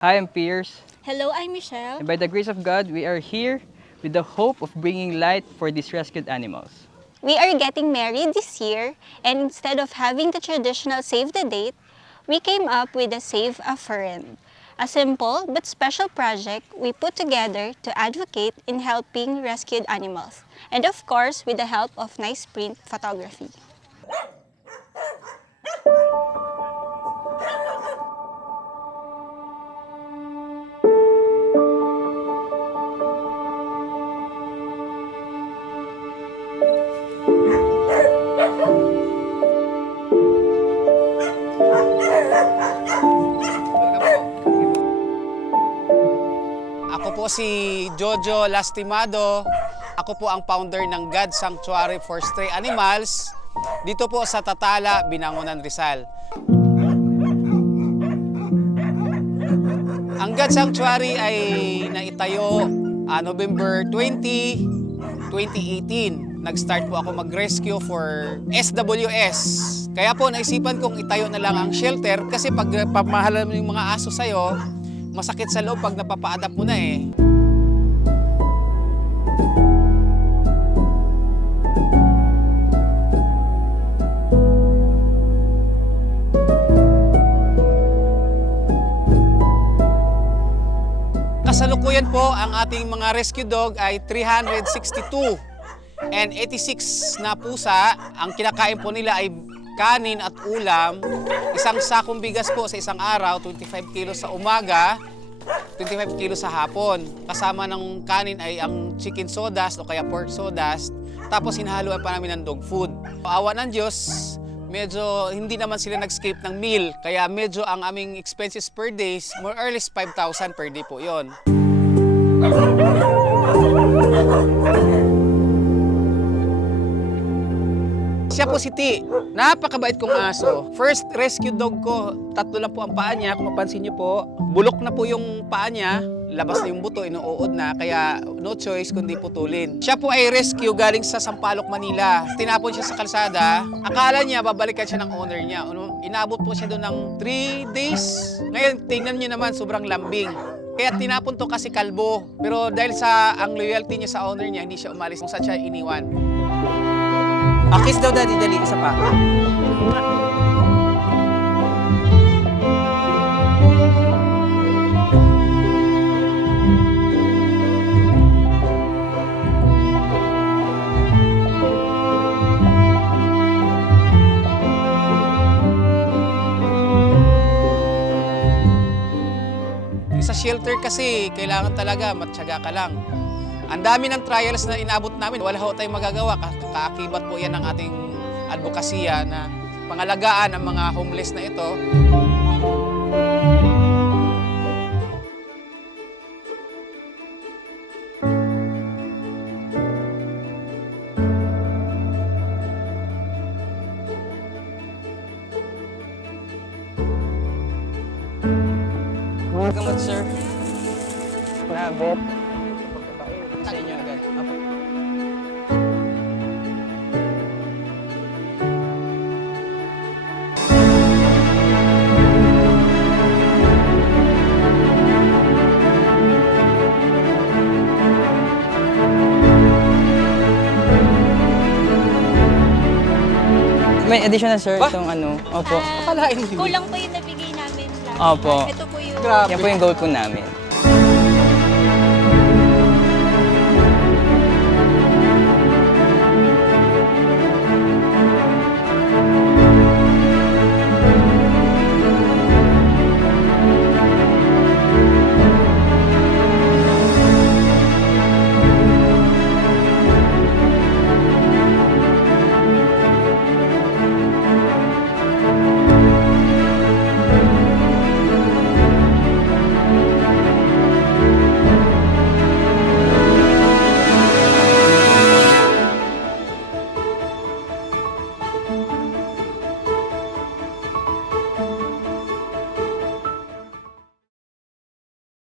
Hi, I'm Pierce, Hello, I'm Michelle. and by the grace of God, we are here with the hope of bringing light for these rescued animals. We are getting married this year, and instead of having the traditional save the date, we came up with a Save a Friend, a simple but special project we put together to advocate in helping rescued animals, and of course with the help of nice print photography. Ako po si Jojo Lastimado. Ako po ang founder ng God Sanctuary for Stray Animals dito po sa Tatala, Binangonan, Rizal. Ang God Sanctuary ay naitayo November 20, 2018. Nag-start po ako mag-rescue for SWS. Kaya po naisipan kong itayo na lang ang shelter kasi pag pamahalan mo yung mga aso sa'yo, masakit sa loob pag napapa-adapt mo na eh. Kasalukuyan po ang ating mga rescue dog ay 362 and 86 na pusa. Ang kinakain po nila ay kanin at ulam. Isang sakong bigas po sa isang araw, 25 kilos sa umaga, 25 kilos sa hapon. Kasama ng kanin ay ang chicken sawdust o kaya pork sawdust. Tapos hinahaluan pa namin ng dog food. Awa ng Diyos, medyo hindi naman sila nag-skip ng meal. Kaya medyo ang aming expenses per day, more or less 5,000 per day po yon. Siya po si T. Napakabait kong aso. First rescue dog ko, 3 lang po ang paa niya. Kung mapansin niyo po, bulok na po yung paa niya. Labas na yung buto, inuuod na. Kaya no choice kundi putulin. Siya po ay rescue galing sa Sampaloc, Manila. Tinapon siya sa kalsada. Akala niya babalikan siya ng owner niya. Inabot po siya doon ng 3 days. Ngayon, tingnan niyo naman, sobrang lambing. Kaya tinapon to kasi kalbo. Pero dahil sa ang loyalty niya sa owner niya, hindi siya umalis kung saan siya iniwan. Kiss daw daddy, dali, isa pa. Sa shelter kasi, kailangan talaga matyaga ka lang. Ang dami ng trials na inabot namin, wala ho tayong magagawa. Kaakibat po yan ng ating advokasya na pangalagaan ang mga homeless na ito. Gamot, sir. Rabbit. Sa inyo agad. Apo. May additional, sir, Ba? itong ano. Opo. Akalain mo. Kulang po yung nabigay namin last Opo. month. Ito po yung Yan po yung goal po namin.